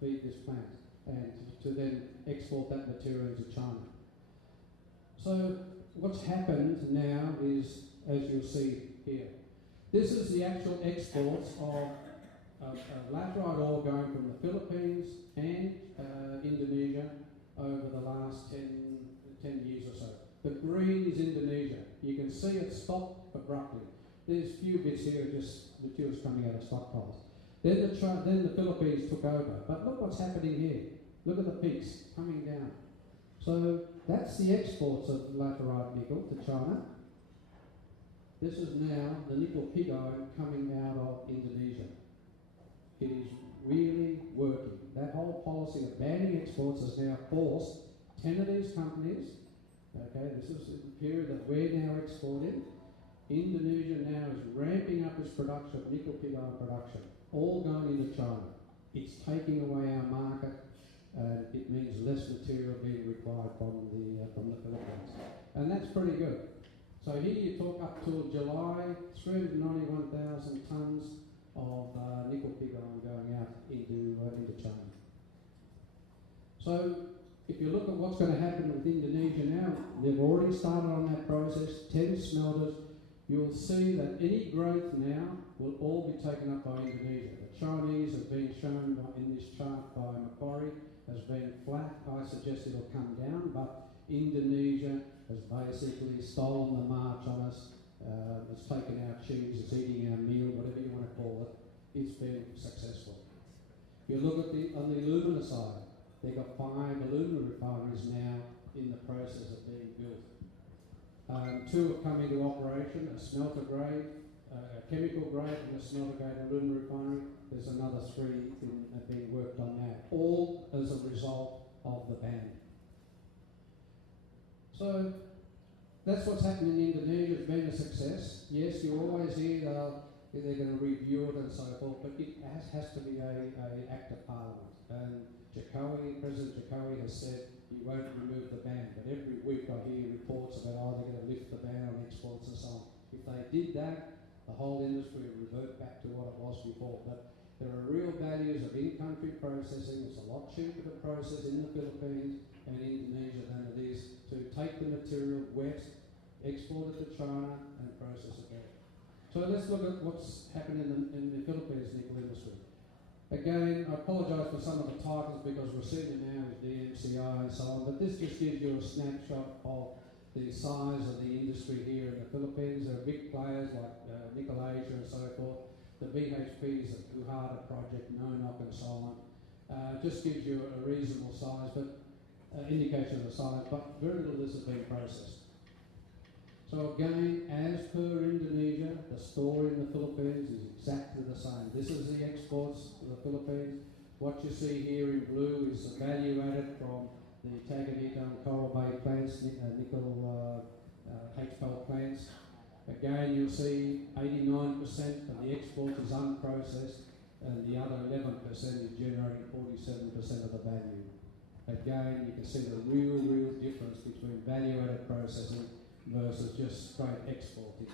feed this plant and to then export that material into China. So what's happened now is, as you'll see here, this is the actual exports of laterite ore going from the Philippines and Indonesia over the last 10 years or so. The green is Indonesia. You can see it stopped abruptly. There's a few bits here, just materials coming out of stockpiles. Then the Philippines took over. But look what's happening here. Look at the peaks coming down. So that's the exports of laterite nickel to China. This is now the nickel pig iron coming out of Indonesia. It is really working. That whole policy of banning exports has now forced 10 of these companies, okay, this is the period that we're now exporting. Indonesia now is ramping up its production of nickel pig iron production, all going into China. It's taking away our market, and it means less material being required from the Philippines. And that's pretty good. So here you talk up till July, 391,000 tonnes of nickel pig iron going out into China. So if you look at what's going to happen with Indonesia now, they've already started on that process, 10 smelters. You'll see that any growth now will all be taken up by Indonesia. The Chinese have been shown in this chart by Macquarie has been flat. I suggest it'll come down, but Indonesia has basically stolen the march on us. It's taken our cheese, it's eating our meal, whatever you want to call it. It's been successful. If you look at on the alumina side, they've got 5 alumina refineries now in the process of being built. 2 have come into operation, a smelter grade, a chemical grade and a smelter grade alumina refinery. There's another 3 being worked on now, all as a result of the ban. So that's what's happened in Indonesia. It's been a success. Yes, you always hear they're going to review it and so forth, but it has to be an act of parliament. And President Jokowi has said he won't remove the ban, but every week I hear reports about they're going to lift the ban on exports and so on. If they did that, the whole industry would revert back to what it was before. But there are real values of in-country processing. It's a lot cheaper to process in the Philippines and Indonesia than it is to take the material wet, export it to China and process it there. So let's look at what's happening in the Philippines nickel industry. Again, I apologise for some of the titles because we're seeing it now with DMCI and so on, but this just gives you a snapshot of the size of the industry here in the Philippines. There are big players like Nickel Asia and so forth. The BHPs, the Bujtor project, NONOC and so on. Just gives you a reasonable size, but indication of the size, but very little of this has been processed. So again, as per Indonesia, the story in the Philippines is exactly the same. This is the exports to the Philippines. What you see here in blue is the value added from the Taganito and Coral Bay plants, nickel HPAL plants. Again, you'll see 89% of the exports is unprocessed, and the other 11% is generating 47% of the value. Again, you can see the real difference between value-added processing versus just straight exporting.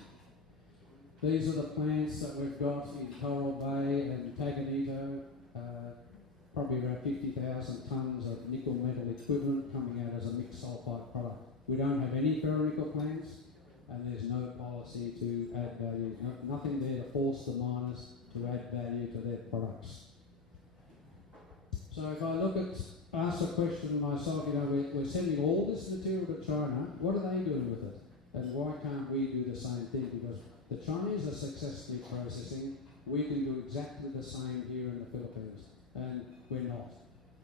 These are the plants that we've got in Coral Bay and Taganito, probably around 50,000 tonnes of nickel metal equivalent coming out as a mixed sulphide product. We don't have any ferronickel plants, and there's no policy to add value, nothing there to force the miners to add value to their products. So if I ask a question myself, we're sending all this material to China, what are they doing with it? And why can't we do the same thing? Because the Chinese are successfully processing, we can do exactly the same here in the Philippines, and we're not.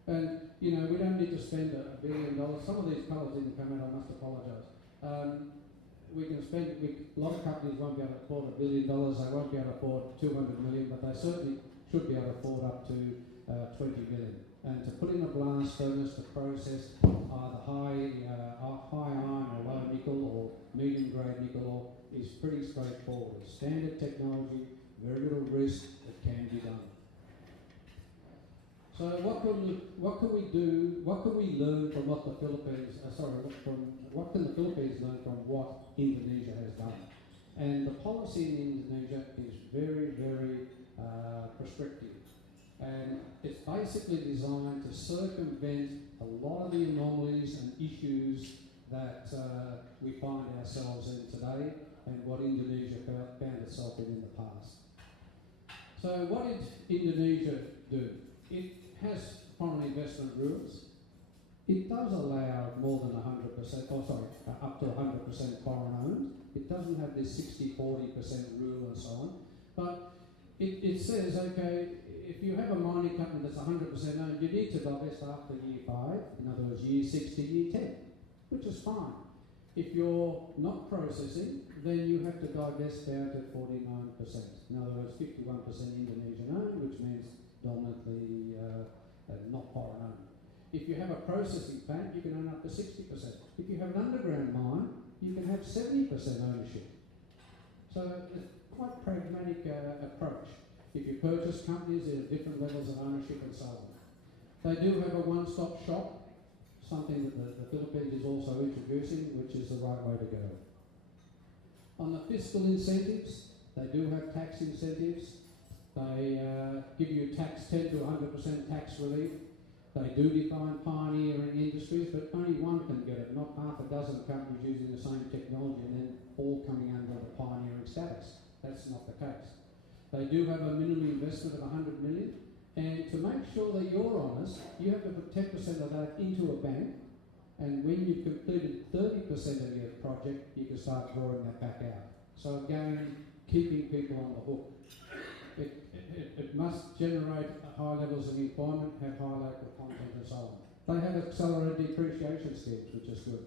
And, we don't need to spend $1 billion. Some of these colours didn't come out, I must apologise. We can spend, a lot of companies won't be able to afford $1 billion, they won't be able to afford 200 million, but they certainly should be able to afford up to 20 million. And to put in a blast furnace to process either high iron or low nickel or medium grade nickel ore is pretty straightforward. Standard technology, very little risk, it can be done. So what can we do? What can we learn from what the Philippines? What can the Philippines learn from what Indonesia has done? And the policy in Indonesia is very prescriptive. And it's basically designed to circumvent a lot of the anomalies and issues that we find ourselves in today and what Indonesia found itself in the past. So what did Indonesia do? It has foreign investment rules. It does allow more than 100%, up to 100% foreign owned. It doesn't have this 60-40% rule and so on. But it says, okay, if you have a mining company that's 100% owned, you need to divest after year 5, in other words, year 6 to year 10, which is fine. If you're not processing, then you have to divest down to 49%. In other words, 51% Indonesian owned, which means dominantly not foreign owned. If you have a processing plant, you can own up to 60%. If you have an underground mine, you can have 70% ownership. So it's quite pragmatic approach. If you purchase companies, there are different levels of ownership and so on. They do have a one-stop shop, something that the Philippines is also introducing, which is the right way to go. On the fiscal incentives, they do have tax incentives. They give you 10 to 100% tax relief. They do define pioneering industries, but only one can get it, not half a dozen companies using the same technology and then all coming under the pioneering status. That's not the case. They do have a minimum investment of 100 million, and to make sure that you're honest, you have to put 10% of that into a bank, and when you've completed 30% of your project, you can start drawing that back out. So again, keeping people on the hook. It must generate high levels of employment, have high local content and so on. They have accelerated depreciation schemes, which is good.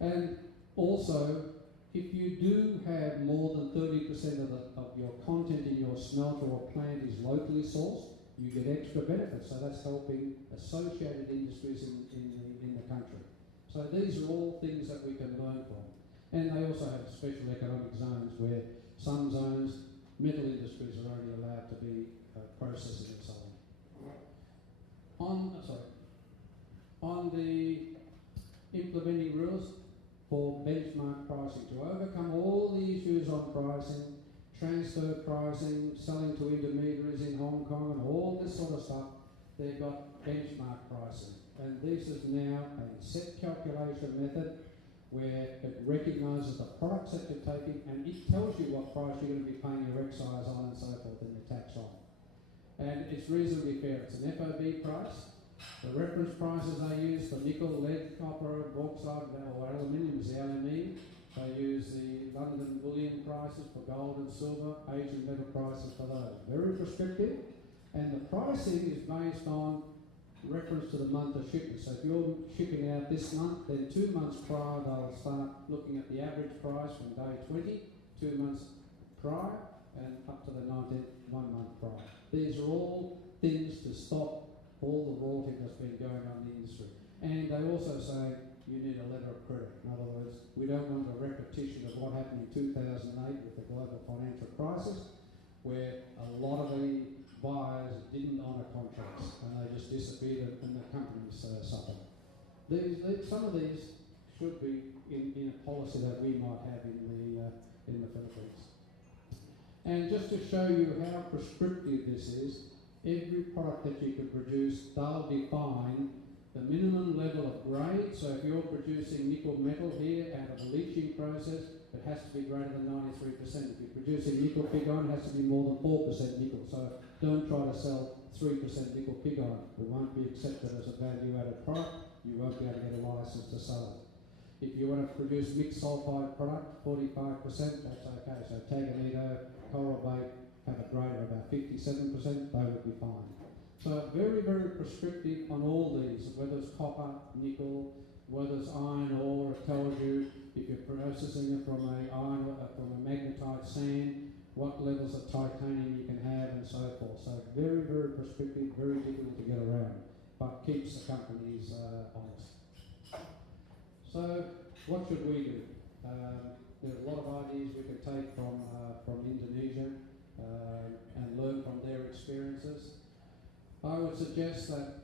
And also, if you do have more than 30% of your content in your smelter or plant is locally sourced, you get extra benefits. So that's helping associated industries in the country. So these are all things that we can learn from. And they also have special economic zones where some zones, metal industries are only allowed to be processing and so on. On the implementing rules for benchmark pricing, to overcome all the issues on pricing, transfer pricing, selling to intermediaries in Hong Kong and all this sort of stuff, they've got benchmark pricing. And this is now a set calculation method where it recognises the products that you're taking and it tells you what price you're going to be paying your excise on and so forth and your tax on. And it's reasonably fair. It's an FOB price. The reference prices they use for nickel, lead, copper, bauxite or aluminium is the LME. They use the London bullion prices for gold and silver, Asian metal prices for those. Very prescriptive. And the pricing is based on reference to the month of shipment. So if you're shipping out this month, then 2 months prior they'll start looking at the average price from day 20, 2 months prior, and up to the 19th, 1 month prior. These are all things to stop all the rorting that's been going on in the industry. And they also say you need a letter of credit. In other words, we don't want a repetition of what happened in 2008 with the global financial crisis, where a lot of the buyers didn't honour contracts and they just disappeared and the companies suffered. Some of these should be in a policy that we might have in the Philippines. And just to show you how prescriptive this is, every product that you can produce, they'll define the minimum level of grade. So if you're producing nickel metal here out of a leaching process, it has to be greater than 93%. If you're producing nickel pig iron, it has to be more than 4% nickel. So don't try to sell 3% nickel pig iron. It won't be accepted as a value-added product. You won't be able to get a license to sell it. If you want to produce mixed sulfide product, 45%, that's okay. So Taganito, Coral Bay have a grade of about 57%, they would be fine. So very, very prescriptive on all these, whether it's copper, nickel, whether it's iron ore, it tells you if you're processing it from a magnetite sand, what levels of titanium you can have and so forth. So very, very prescriptive, very difficult to get around, but keeps the companies honest. So what should we do? There are a lot of ideas we could take from Indonesia and learn from their experiences. I would suggest that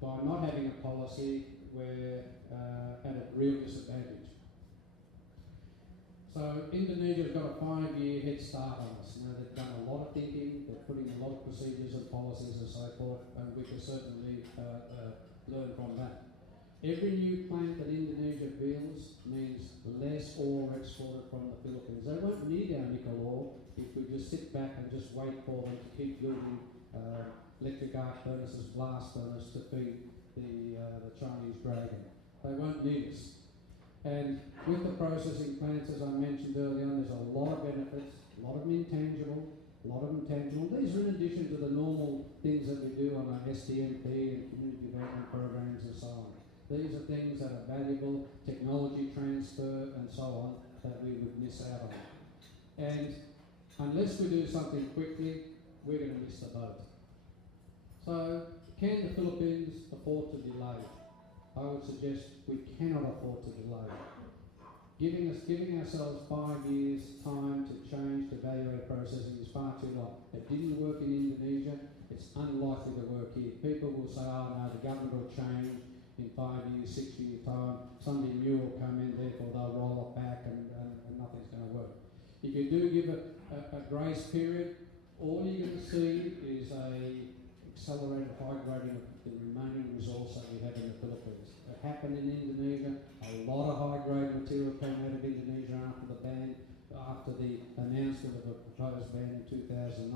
by not having a policy, we're at a real disadvantage. So Indonesia's got a 5-year head start on us. You know, they've done a lot of thinking, they're putting a lot of procedures and policies and so forth, and we can certainly learn from that. Every new plant that Indonesia builds means less ore exported from the Philippines. They won't need our nickel ore if we just sit back and just wait for them to keep building electric arc furnaces, blast furnaces to feed the Chinese dragon. They won't need us. And with the processing plants, as I mentioned earlier on, there's a lot of benefits, a lot of them intangible, a lot of them tangible. These are in addition to the normal things that we do on our SDMP and community development programs and so on. These are things that are valuable, technology transfer and so on, that we would miss out on. And unless we do something quickly, we're going to miss the boat. So, can the Philippines afford to delay? I would suggest we cannot afford to delay. Giving ourselves 5 years time to change to value-added processing is far too long. It didn't work in Indonesia, it's unlikely to work here. People will say, oh no, the government will change in 5 years, 6 years time, somebody new will come in, therefore they'll roll it back and nothing's going to work. If you do give a grace period, all you're going to see is a accelerated high grading of the remaining resource that we have in the Philippines. It happened in Indonesia. A lot of high grade material came out of Indonesia after the announcement of a proposed ban in 2009,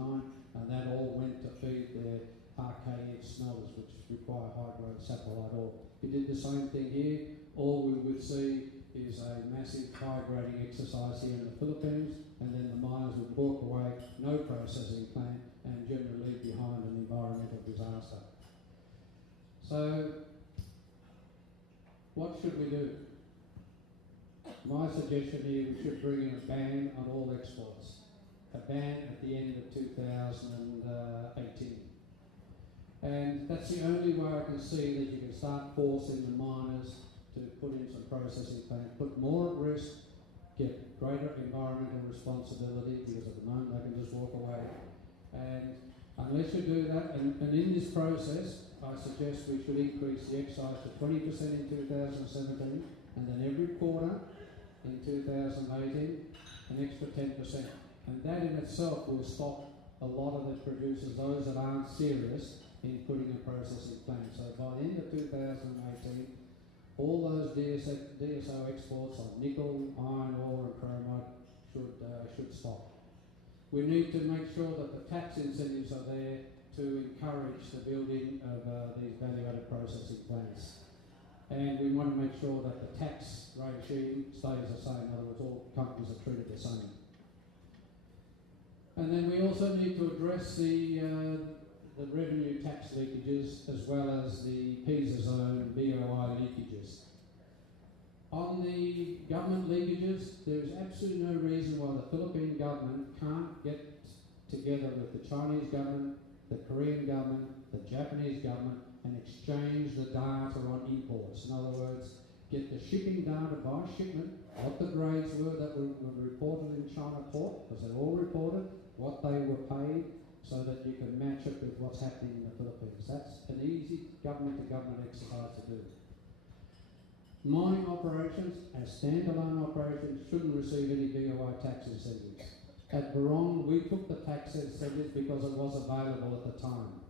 and that all went to feed their archaic smelters, which require high grade saprolite ore. If you did the same thing here, all we would see is a massive high grading exercise here in the Philippines, and then the miners would walk away, no processing plant, and generally leave behind an environmental disaster. So, what should we do? My suggestion here, we should bring in a ban on all exports. A ban at the end of 2018. And that's the only way I can see that you can start forcing the miners to put in some processing plants, put more at risk, get greater environmental responsibility, because at the moment they can just walk away. And unless you do that, and in this process, I suggest we should increase the excise to 20% in 2017, and then every quarter in 2018, an extra 10%. And that in itself will stop a lot of the producers, those that aren't serious, in putting a processing plant. So by the end of 2018, all those DSO exports of nickel, iron ore and chromite should stop. We need to make sure that the tax incentives are there to encourage the building of these value-added processing plants. And we want to make sure that the tax regime stays the same. In other words, all companies are treated the same. And then we also need to address the revenue tax leakages as well as the PISA zone and BOI leakages. On the government leakages, there is absolutely no reason why the Philippine government can't get together with the Chinese government, the Korean government, the Japanese government, and exchange the data on imports. In other words, get the shipping data by shipment, what the grades were that were reported in China port, because they're all reported, what they were paid, so that you can match it with what's happening in the Philippines. That's an easy government-to-government exercise to do. Mining operations, as standalone operations, shouldn't receive any BOI tax incentives. At Barong, we took the tax incentives because it was available at the time.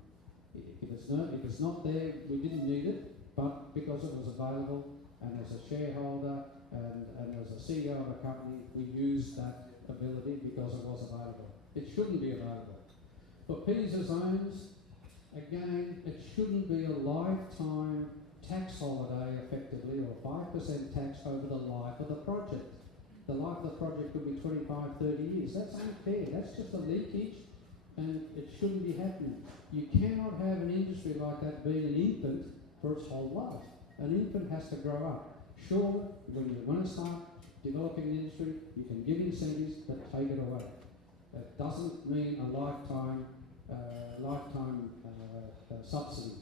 If it's not there, we didn't need it, but because it was available, and as a shareholder and as a CEO of a company, we used that ability because it was available. It shouldn't be available. For PISA zones, again, it shouldn't be a lifetime tax holiday effectively, or 5% tax over the life of the project. The life of the project could be 25, 30 years. That's unfair. That's just a leakage, and it shouldn't be happening. You cannot have an industry like that being an infant for its whole life. An infant has to grow up. Sure, when you want to start developing an industry, you can give incentives, but take it away. That doesn't mean a lifetime subsidy.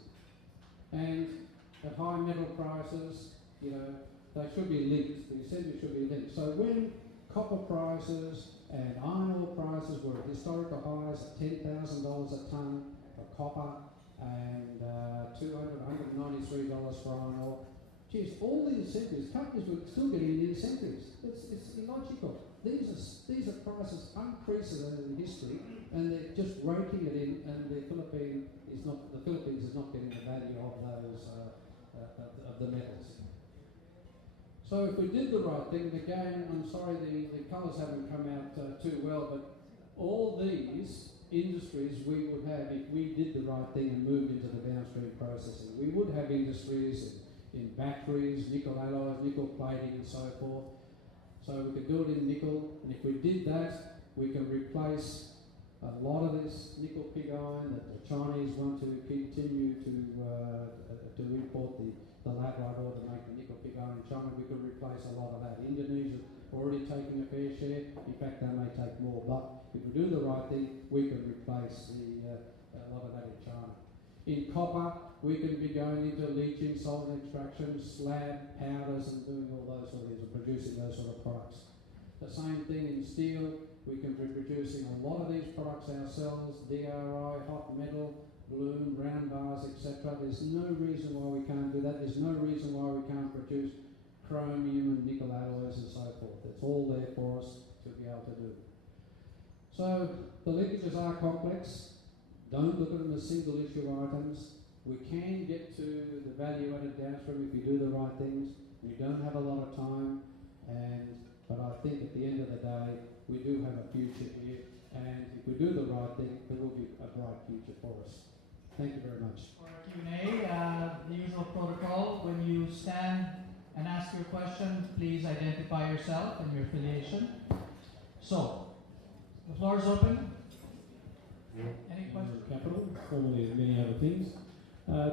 And at high metal prices, you know, they should be linked. The incentives should be linked. So when copper prices and iron ore prices were at historical highs at $10,000 a tonne for copper and $193 for iron ore, geez, all the incentives, companies were still getting the incentives. It's illogical. these are prices unprecedented in history, and they're just raking it in, and the Philippines is not getting the value of those of the metals. So if we did the right thing, again, I'm sorry the colours haven't come out too well, but all these industries we would have if we did the right thing and moved into the downstream processing. We would have industries in batteries, nickel alloys, nickel plating and so forth. So we could do it in nickel, and if we did that, we can replace a lot of this nickel pig iron that the Chinese want to continue to import the laterite ore to make the nickel pig iron in China. We could replace a lot of that. Indonesia already taking a fair share. In fact, they may take more. But if we do the right thing, we can replace a lot of that in China. In copper, we can be going into leaching, solvent extraction, slab, powders, and doing all those sort of things, and producing those sort of products. The same thing in steel. We can be producing a lot of these products ourselves, DRI, hot metal, bloom, round bars, etc. There's no reason why we can't do that. There's no reason why we can't produce chromium and nickel alloys and so forth. It's all there for us to be able to do. So the linkages are complex. Don't look at them as single issue items. We can get to the value added downstream if we do the right things. We don't have a lot of time, but I think at the end of the day, we do have a future here, and if we do the right thing, there will be a bright future for us. Thank you very much. For Q&A, the usual protocol, when you stand and ask your question, please identify yourself and your affiliation. So, the floor is open. Any questions? Capital, formerly many other things.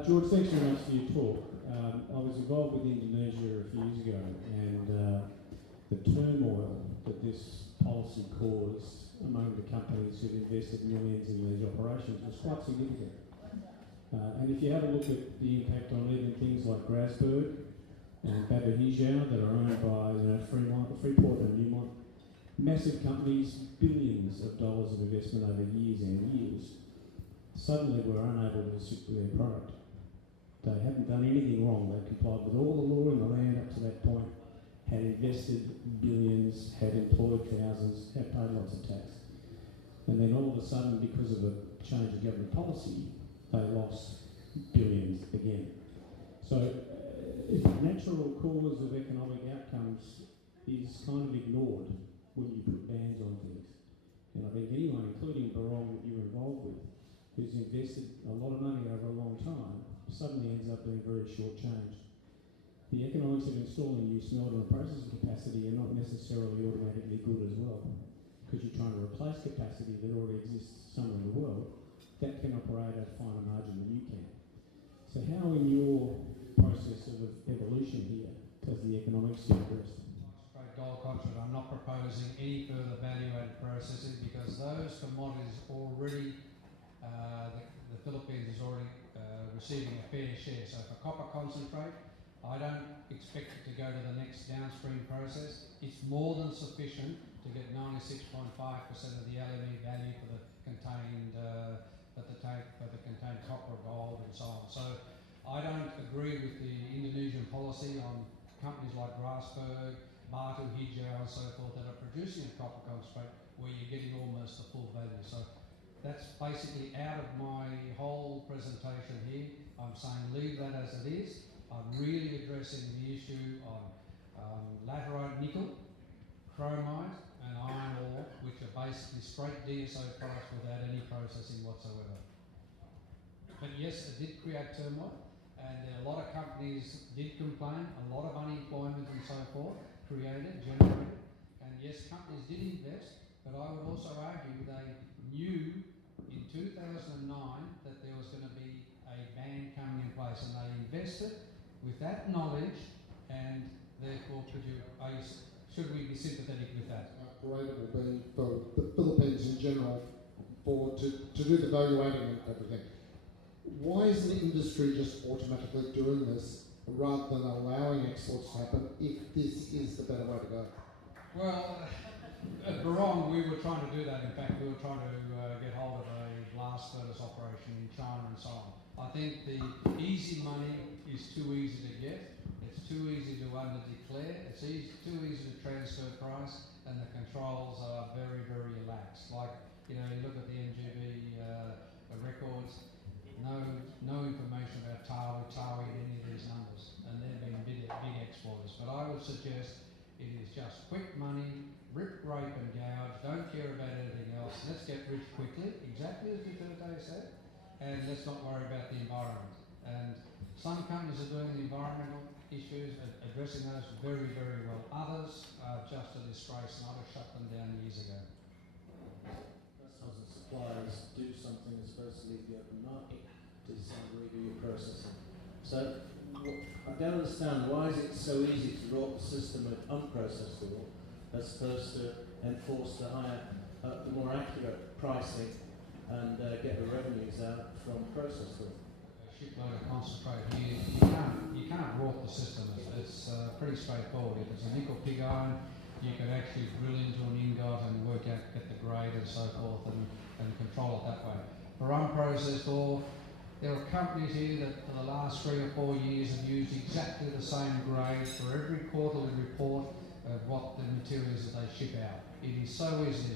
George, thanks very much for your talk. I was involved with Indonesia a few years ago, and the turmoil that this policy caused among the companies who've invested millions in these operations was quite significant. And if you have a look at the impact on even things like Grasberg and Baba Hijau that are owned by Freeport and Newmont, massive companies, billions of dollars of investment over years and years, suddenly were unable to ship their product. They hadn't done anything wrong. They complied with all the law in the land up to that point, had invested billions, had employed thousands, had paid lots of tax. And then all of a sudden, because of a change of government policy, they lost billions again. So the natural cause of economic outcomes is kind of ignored when you put bans on things. And I think anyone, including Barong that you're involved with, who's invested a lot of money over a long time, suddenly ends up being very short-changed. The economics of installing new smelter and processing capacity are not necessarily automatically good as well, because you're trying to replace capacity that already exists somewhere in the world that can operate at a finer margin than you can. So how in your process of evolution here does the economics get addressed? Straight gold contract, I'm not proposing any further value-added processing because those commodities already, the Philippines is already receiving a fair share. So for copper concentrate, I don't expect it to go to the next downstream process. It's more than sufficient to get 96.5% of the LME value for the contained copper, gold, and so on. So I don't agree with the Indonesian policy on companies like Grasberg, Batu, Hijau, and so forth that are producing a copper concentrate where you're getting almost the full value. So that's basically out of my whole presentation here. I'm saying leave that as it is. I'm really addressing the issue on laterite nickel, chromite, and iron ore, which are basically straight DSO products without any processing whatsoever. But yes, it did create turmoil, and a lot of companies did complain, a lot of unemployment and so forth generated, and yes, companies did invest, but I would also argue they knew in 2009 that there was going to be a ban coming in place, and they invested with that knowledge, and therefore should we be sympathetic with that? How great it will be for the Philippines in general to do the value adding and everything. Why isn't the industry just automatically doing this rather than allowing exports to happen if this is the better way to go? Well, at Barong we were trying to do that. In fact, we were trying to get hold of a blast furnace operation in China and so on. I think the easy money is too easy to get. It's too easy to under-declare. It's too easy to transfer price. and the controls are very, very lax. Like, you know, you look at the NGB records, no information about Tawi in any of these numbers, and they're being big exporters. But I would suggest it is just quick money, rip, rape and gouge, don't care about anything else. Let's get rich quickly, exactly as Bujtor said, and let's not worry about the environment. And some companies are doing the environmental issues, addressing those very, very well. Others are just a disgrace, and I would have shut them down years ago. Customers and suppliers do something that's supposed to leave the open market to redo your processing. So I don't understand, why is it so easy to roll the system of unprocessed oil as opposed to enforce the more accurate pricing and get the revenues out from processed oil? A shipload of concentrate here, you can't rort the system. It's pretty straightforward. If it's a nickel pig iron, you could actually drill into an ingot and work out, get the grade and so forth, and control it that way. For unprocessed ore, there are companies here that for the last 3 or 4 years have used exactly the same grade for every quarterly report of what the materials that they ship out. It is so easy.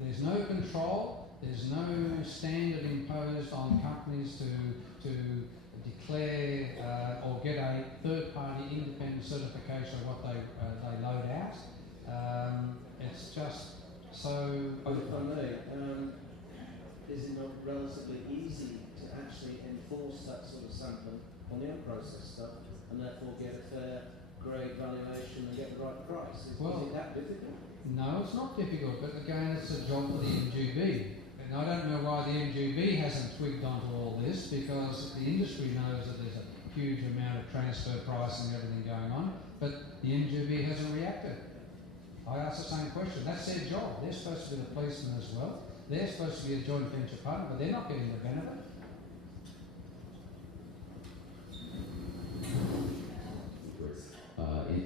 There's no control. There's no standard imposed on companies to declare or get a third-party independent certification of what they load out. It's just so. But if I may, is it not relatively easy to actually enforce that sort of sampling on the unprocessed stuff and therefore get a fair grade valuation and get the right price? Is it that difficult? No, it's not difficult, but again, it's a job for the MGB. And I don't know why the MGB hasn't twigged onto all this, because the industry knows that there's a huge amount of transfer pricing and everything going on, but the MGB hasn't reacted. I asked the same question. That's their job. They're supposed to be the policeman as well. They're supposed to be a joint venture partner, but they're not getting the benefit.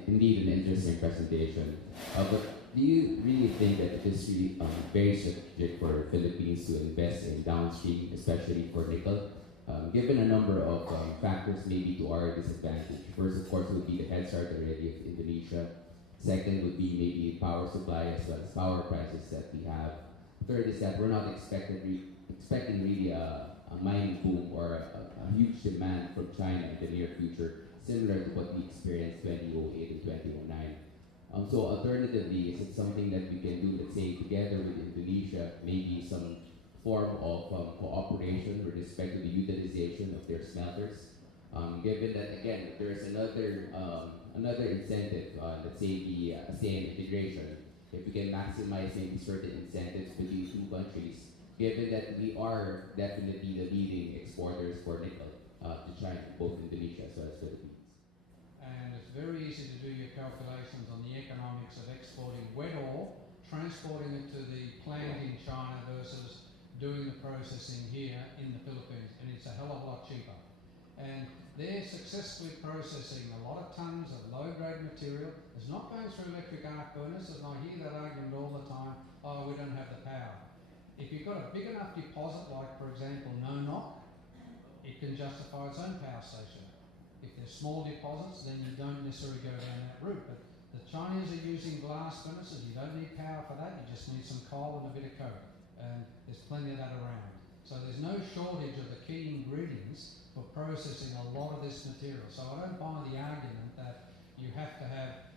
Indeed, an interesting presentation. But do you really think that it is really very strategic for Philippines to invest in downstream, especially for nickel? Given a number of factors maybe to our disadvantage. First, of course, would be the head start already of Indonesia. Second would be maybe power supply as well as power prices that we have. Third is that we're not expecting really a mining boom or a huge demand from China in the near future, similar to what we experienced 2008 and 2009. So alternatively, is it something that we can do, let's say, together with Indonesia, maybe some form of cooperation with respect to the utilization of their smelters? Given that, again, there's another incentive, let's say the ASEAN integration, if we can maximize maybe certain incentives between two countries, given that we are definitely the leading exporters for nickel to China, both Indonesia as well as Philippines. And it's very easy to do your calculations on the economics of exporting wet ore, transporting it to the plant in China versus doing the processing here in the Philippines, and it's a hell of a lot cheaper. And they're successfully processing a lot of tons of low-grade material. It's not going through electric arc furnaces, and I hear that argument all the time, oh, we don't have the power. If you've got a big enough deposit, like, for example, No-Nok, it can justify its own power station. If there's small deposits, then you don't necessarily go down that route. But the Chinese are using blast furnaces. You don't need power for that. You just need some coal and a bit of coke. And there's plenty of that around. So there's no shortage of the key ingredients for processing a lot of this material. So I don't buy the argument that you have to have